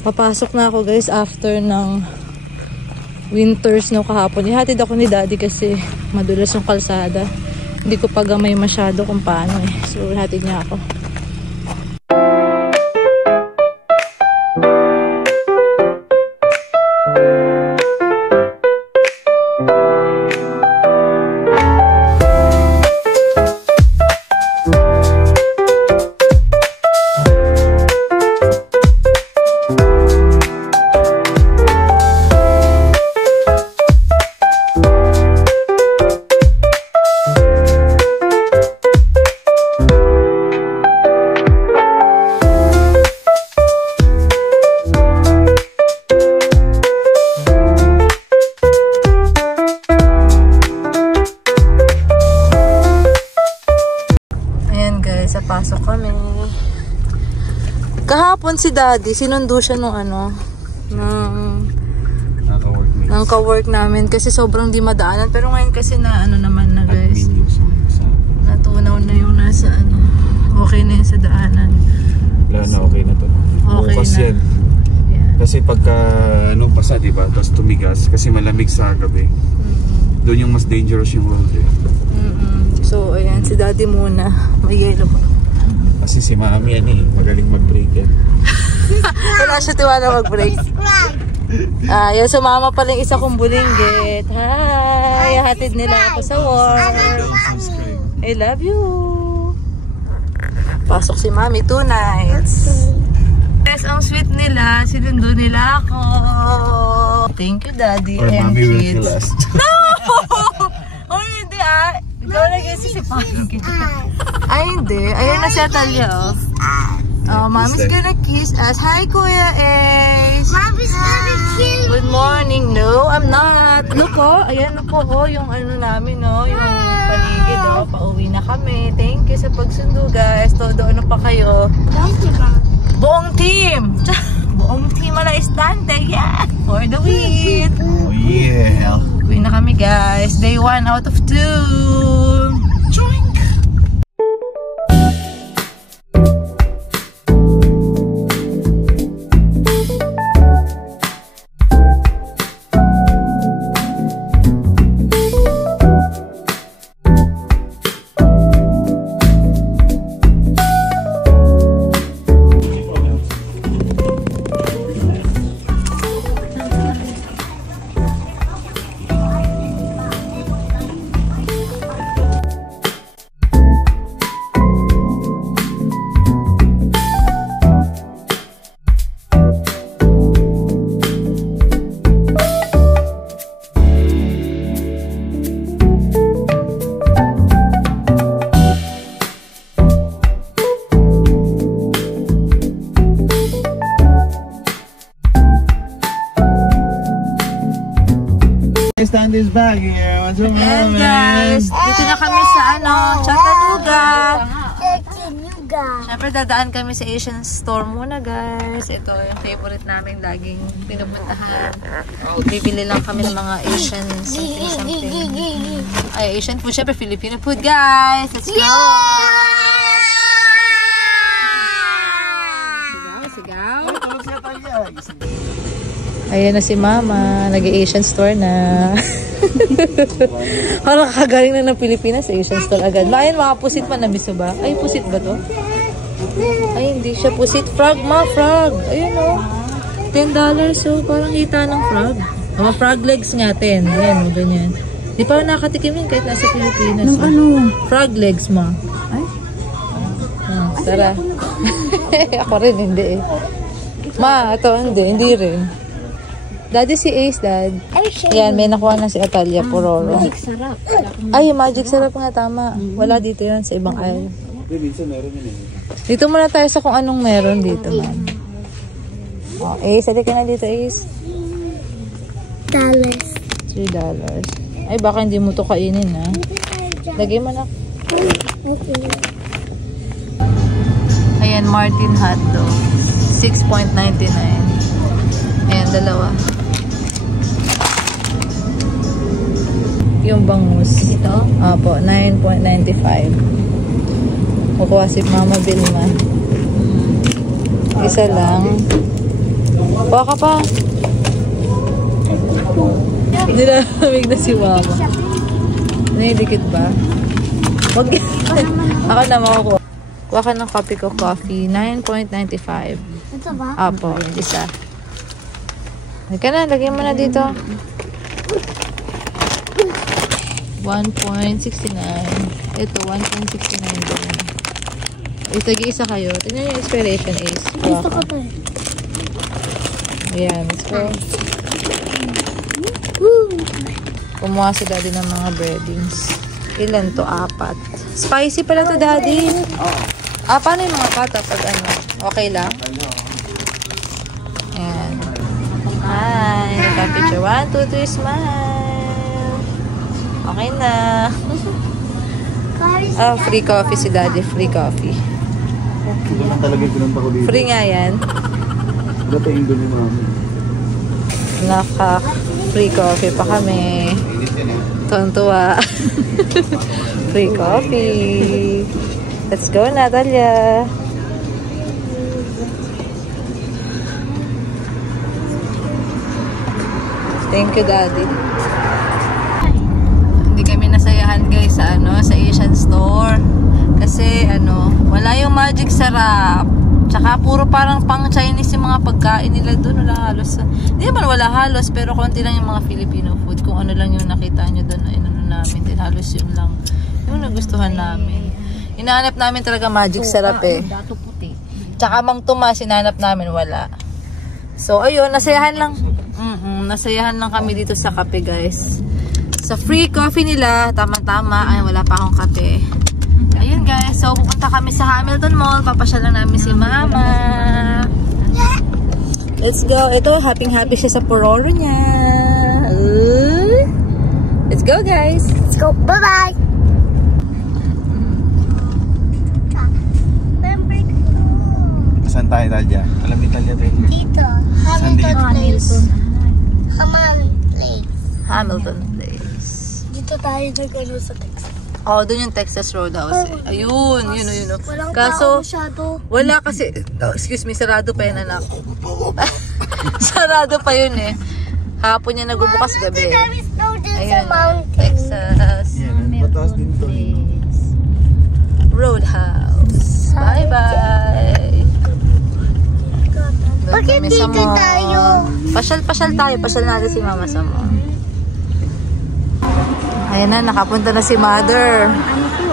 Papasok na ako guys after ng winters no kahapon. Ihatid ako ni daddy kasi madulas yung kalsada. Hindi ko pa gamay masyado kung paano eh. So ihatid niya ako. Pasok kami. Kahapon si daddy, sinundo siya nung ano, ng ka-work namin kasi sobrang di madaanan. Pero ngayon kasi na ano naman na guys, natunaw na yung nasa ano, okay na yun sa daanan. Wala na, okay na to. Okay bukas na. Yan. Yeah. Kasi pagka ano basa diba, tapos tumigas kasi malamig sa gabi. Doon yung mas dangerous yung road eh. So ayan, si daddy muna, may yellow pa. Kasi si mami yan eh, magaling mag-brake yan. Wala siya tiwala mag-brake. Yan, sumama pa lang isa kong bulinggit. Hi! Hatid nila ako sa work. I love you. Pasok si mami, 2 nights. Yes, ang sweet nila. Sinundo nila ako. Thank you, daddy or and mommy kids. will kill us. No! Oh, hindi ah. Ikaw nag-isisipahin kita. Ay, hindi. Ayun na si Atalia, oh. Oh, mommy's gonna kiss us. Hi, Kuya Ace. Mommy's gonna kiss. Good morning. No, I'm not. Look, oh. Ayan na po, oh. Yung ano namin, oh. Yung paligid, oh. Pauwi na kami. Thank you sa pagsundo, guys. Todo ano pa kayo? Buong team. Buong team ala estante. Yeah. For the week. Oh, yeah. Uwi na kami, guys. Day 1 out of 2. Joink! Stand is back here. What's up, and guys, dito na kami sa ano, Chattanooga. Siyempre dadaan kami sa Asian store muna, guys. Ito yung favorite namin laging pinupuntahan. Bibili lang kami ng mga Asian something. Ay, Asian food. Siyempre Filipino food, guys. Let's go! Sigaw, sigaw. Ayan na si Mama. Nag-Asian store na. Parang kakagaling na ng Pilipinas sa Asian store agad. Ayun, mga pusit pa na miso ba? Ay, pusit ba to? Ay, hindi siya pusit. Frog, ma, frog. Ayun o. $10. So, parang hita ng frog. Mga frog legs nga, 10. Ayan, ganyan. Di pa nakatikim yun kahit nasa Pilipinas. Nung ano? Frog legs, ma. Ay? Tara. Ako rin, hindi eh. Ma, ito, hindi rin. Daddy si Ace, Dad. Yan, may nakuha na si Atalia, Pororo. Magic sarap. Ay, magic sarap nga, tama. Wala dito yun, sa ibang aisle. Dito muna tayo sa kung anong meron dito, ma'am. Oh, Ace, halika na dito, Ace. $3. Ay, baka hindi mo to kainin, ha? Lagay mo na. Okay. Ayan, Martin hotdog. 6.99. Ayan, dalawa. Yung bangus. Ito? Opo, 9.95. Kukuha si Mama Vilma. Isa lang. Kuha ka pa. Nilamig na si mama. Naidikit ba? Wag. Ako na makukuha. Kuha ka ng Kopi Ko coffee. 9.95. Ito ba? Apo, isa. Halika na, lagyan mo na dito. 1.69. Ito, 1.69 din. Ito, isa kayo. Tingnan yung expiration is. Gusto ko to eh. Ayan, let's go. Kumuha si daddy ng mga breadings. Ilan to? 4. Spicy pala to, daddy. Paano yung mga pata pag ano? Okay lang? Ayan. Hi. Naka-picture. 1, 2, 3, smile. Okay na. Free coffee si daddy. Free coffee. Ito lang talaga yung pinunta ko dito. Free nga yan. Ito yung Indo ni mami. Naka-free coffee pa kami. Tuwan-tuwa. Free coffee. Let's go, Natalia. Thank you, Daddy. Hindi kami nasayahan, guys, sa sa Asian store. Kasi wala yung magic sarap. Tsaka puro parang pang Chinese yung mga pagkain nila doon. Wala halos. Hindi naman wala halos, pero konti lang yung mga Filipino food. Kung ano lang yung nakita nyo doon na namin. Din halos yun lang. Yung nagustuhan namin. Hinahanap namin talaga magic sarap eh. Tsaka Mang Tomas, hinahanap namin wala. So ayun, nasayahan lang. Nasayahan lang kami dito sa kape, guys. Sa free coffee nila, tama-tama. Ay, wala pa akong kape. Ayun, guys. So pupunta kami sa Hamilton Mall. Papasyal lang namin si Mama. Let's go. Ito, happy siya sa pororo niya. Let's go, guys. Let's go. Bye-bye. Saan tayo, Talia? Alam ni Talia tayo. Dito. Hamilton Place. Hamilton Place. Dito tayo nag-ano sa Texas. Oh, doon yung Texas Roadhouse eh. Ayun, yun. Walang Kaso, tao masyado. wala kasi, excuse me, sarado pa yun, anak. Sarado pa yun eh. Hapon niya nagbubukas gabi. There is no Ayun, mountain. Texas Mataas din to. Roadhouse. Bye-bye. Doon Bakit kami sa dito mall. tayo? Pasyal tayo. Pasyal natin si Mama sa mall. Ayan na, nakapunta na si Mother. Ano po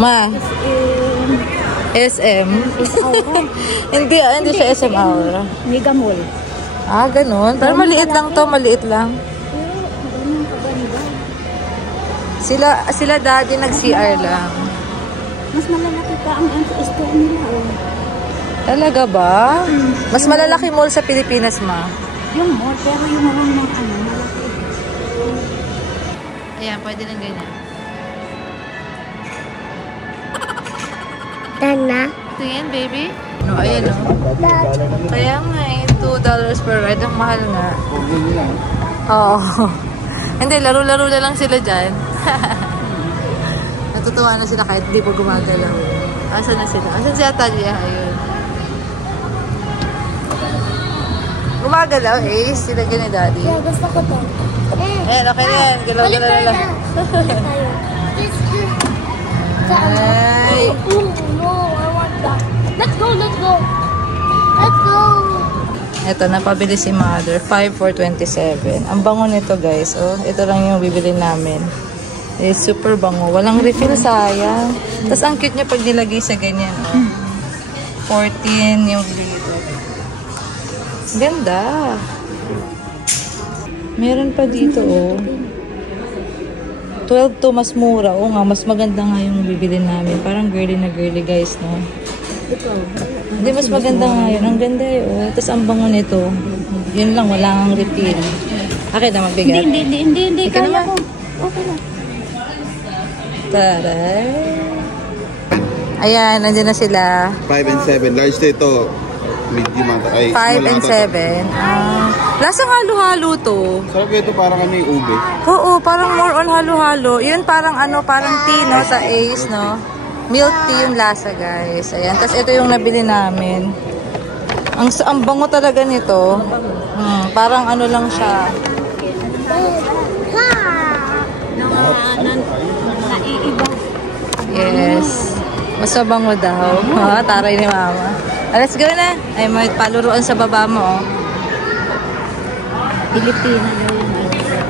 Ma? SM. hindi siya SM Aura. Mega Mall. Ganun. Pero maliit lang to, maliit lang. Sila daddy nag-CR lang. Mas malalaki pa ang store nila. Talaga ba? Mas malalaki mall sa Pilipinas, Ma. Yung mall, pero yung mga malaki. Ayan, pwede lang ganyan. Tana? Ito yan, baby. Ayan Kaya nga $2 per ride. Ang mahal nga. Oo. Hindi, laro-laro na lang sila dyan. Natutuwa na sila kahit hindi po gumagalaw. Asan na sila? Asan si Atalia? Ayun. Gumagalaw eh. Sila dyan ni Daddy. Yeah, gusto ko to. Ayan, okay na yan. Galaw-galaw na lang. Ay. No, I want that. Let's go. Ito, napabili si Mother. 5 for 27. Ang bango nito, guys. Oh, ito lang yung bibili namin. Super bango. Walang refill, sayang. Tapos ang cute niya pag nilagay sa ganyan. Oh. 14 yung dito. Ganda. Meron pa dito, oh. 12 to, mas mura. Oo nga, mas maganda nga yung bibili namin. Parang girly na girly, guys, no? Hindi, mas maganda nga yun. Ang ganda eh, oh. Tapos ang bango nito. Yun lang, wala kang refill. Akin na magbigat. Hindi. Kaya ko. Okay lang. Taray. Ayan, nandiyan na sila. 5 and 7. Large dito. Medium ata. 5 and 7. Lasang halo-halo to. Sarap ito parang yung ube. Oo, parang more on halo-halo. Yun parang parang tea, no? Sa Ace, no? Milk tea yung lasa, guys. Ayan. Tapos ito yung nabili namin. Ang bango talaga nito. Parang ano lang siya. Yes. Mas mabango daw. Taray ni mama. Let's go na. Ay, may paluruan sa baba mo. Pilipina daw yun.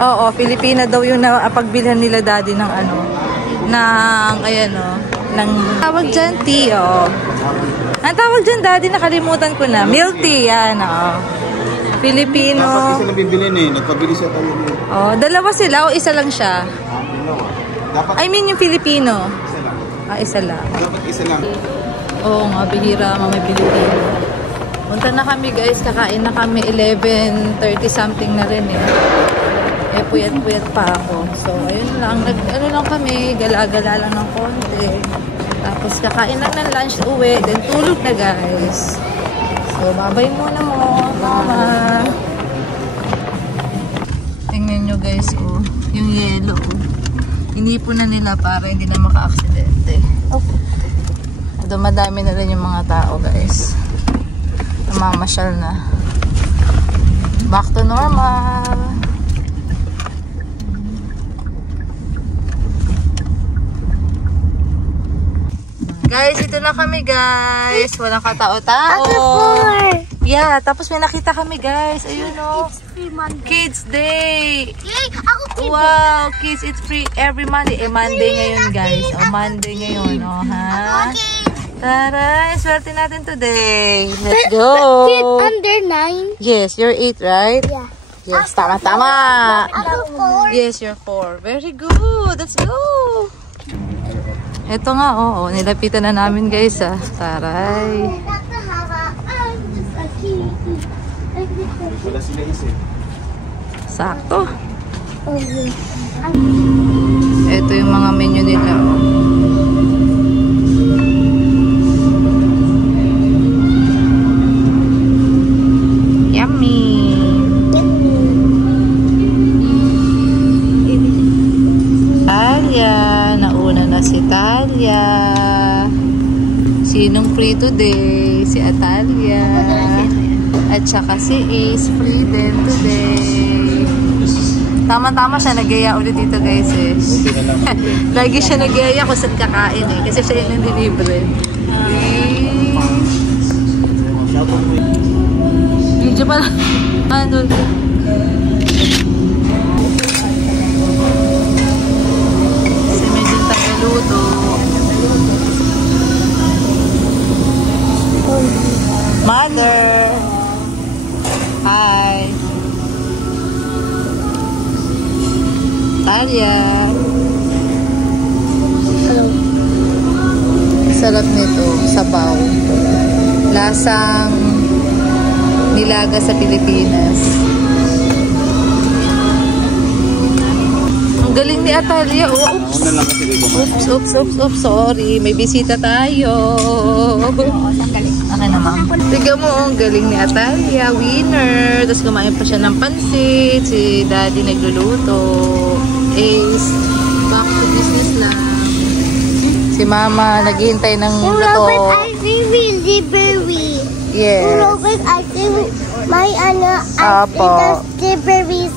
Oo, Pilipina daw yung napagbilhan nila daddy ng ano. Ng, ayan o. Ng tawag dyan, tea o. Ang tawag dyan daddy, nakalimutan ko na. Milk tea, yan o. Filipino. Dapat isa lang bibilin eh. Nagpabili siya tayo. Oh, dalawa sila o isa lang siya? Dapat I mean yung Filipino. isa lang. Isa lang. Dapat isa lang. Oo nga, bihira mga Pilipino. Punta na kami guys, kakain na kami 11:30 something na rin eh. Puyat-puyat pa ako. So, ayun lang. Ano lang kami, gala-gala lang ng konti. Tapos kakain lang ng lunch, uwi. Then tulog na guys. So, babay muna mo, mama. Tingnan nyo guys, oh. Yung yellow. Inipo na nila para hindi na maka-aksidente. Dumadami na rin yung mga tao guys. Namamasyal na. Back to normal. Guys, ito na kami guys. Walang katao-tao. Yeah, tapos may nakita kami guys. Ayun o. Kids Day. Wow, kids, it's free every Monday. Monday ngayon guys. Monday ngayon. Ha? Tara, swerte natin today. Let's go. Kids under 9? Yes, you're 8, right? Yeah. Yes, tama. Ako 4. Yes, you're 4. Very good. Let's go. Ito nga, oo. Nilapitan na namin guys, Taray. Wala sila isip. Sakto. Ito yung mga menu nila, Yummy! Talia! Nauna na si Talia. Sinong free today? Si Atalia. At saka si Ace free din today. Tama-tama siya, nag-gaya ulit dito guys eh. Lagi siya nag-gaya kung saan kakain eh. Kasi siya yung nandilibre. Video pala. Ano? Kasi medyo tagaluto. Mother! Hi! Talia! Hello! Sarap nito, sabaw. Lasang nilaga sa Pilipinas. Ang galing ni Atalia. Oops! Oops! Sorry. May bisita tayo. Okay naman. Tignan mo, ang galing ni Atalia. Winner. Tapos kumain pa siya ng pansit. Si Daddy nagluluto. Ace. Back to business lang. Si Mama naghihintay ng luto. I really berry. Yes. Robert, I think my Apo. berries.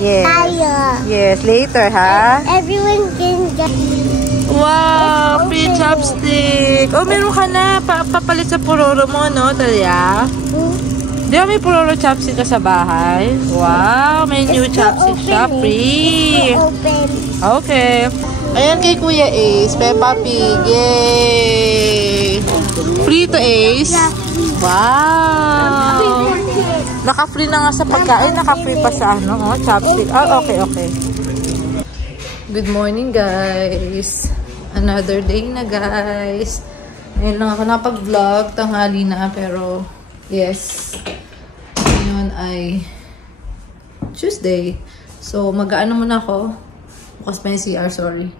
Yes. Tayo. Yes. Later, ha? Everyone can get. Wow! Free chopstick! Oh, meron ka na. Papalit sa puroro mo, no, Talia? Di ba may puroro chopstick ka sa bahay? Wow! May new chopstick siya. Free! Open. Okay. Ayan kay Kuya Ace. Peppa Pig. Yay! Free to Ace? Wow! Naka-free na nga sa pagkain. Naka-free pa sa ano, chopstick. Oh, okay. Good morning, guys. Another day na, guys. Ngayon lang ako napag-vlog. Tanghali na, pero yes. Ngayon ay Tuesday. So, mag-ano muna ako. Bukas pa yung CR, sorry.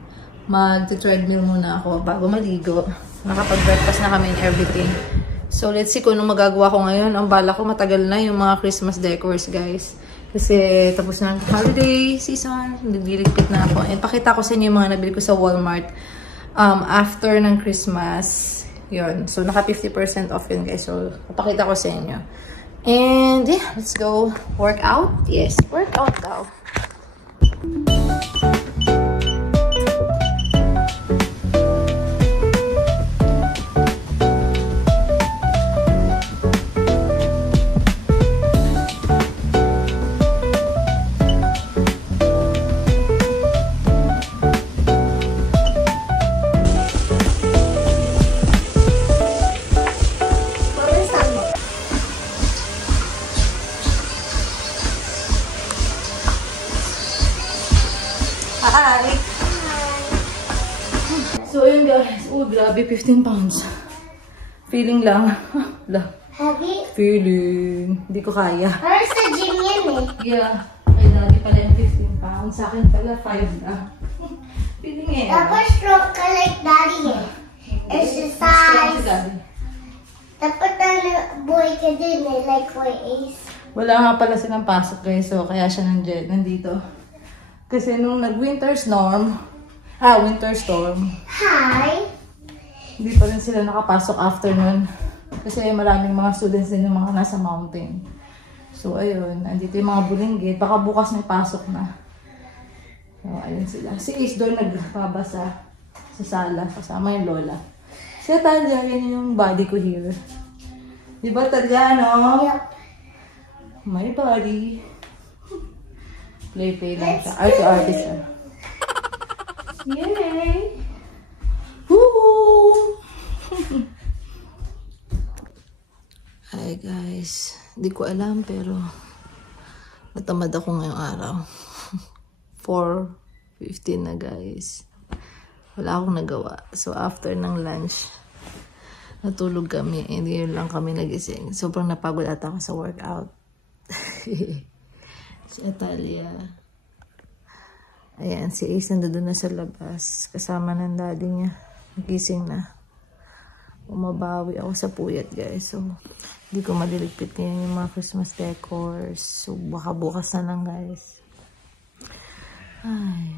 Mag-treadmill muna ako bago maligo. Nakapag-breakfast na kami and everything. So, let's see kung anong magagawa ko ngayon. Ang bala ko matagal na yung mga Christmas decors, guys. Kasi tapos na ang holiday season. Nagdiligpit na ako. And pakita ko sa inyo yung mga nabili ko sa Walmart. After ng Christmas. Yun. So, naka 50% off yun, guys. So, papakita ko sa inyo. And, yeah, let's go work out. Yes, work out daw. Hi. So, yun guys. Oh, grabe, 15 pounds. Feeling lang. Heavy? Feeling. Hindi ko kaya. Where's the gym yan Yeah. Ay, dati pala yung 15 pounds. Sa akin pala, 5 na. Feeling eh. Dapat strong ka like daddy Exercise. Dapat buhay ka din like Ace. Wala nga pala silang pasok guys. So, kaya siya nandito. Kasi nung winter storm. Hi. Hindi pa rin sila nakapasok after nun. Kasi maraming mga students din yung mga nasa mountain. So, ayun. Andito yung mga bulinggit. Baka bukas may pasok na. So, ayun sila. Si Ace doon nagpabasa sa sala. Kasama yung lola. Si Talia, yan yung body ko here. Diba Talia, no? Yep. My body. Play lang siya. Artist siya. Yay! Woo! Hi guys. Hindi ko alam pero natamad ako ngayong araw. 4:15 na guys. Wala akong nagawa. So after ng lunch, natulog kami. Hindi yun lang kami nagising. Sobrang napagod ata ako sa workout. Si Atalia. Ayan, si Ace nandun na sa labas. Kasama ng daddy niya. Nagising na. Umabawi ako sa puyat guys. So, hindi ko maliligpit ngayon yung mga Christmas decors. So, baka bukas na lang guys. Ay.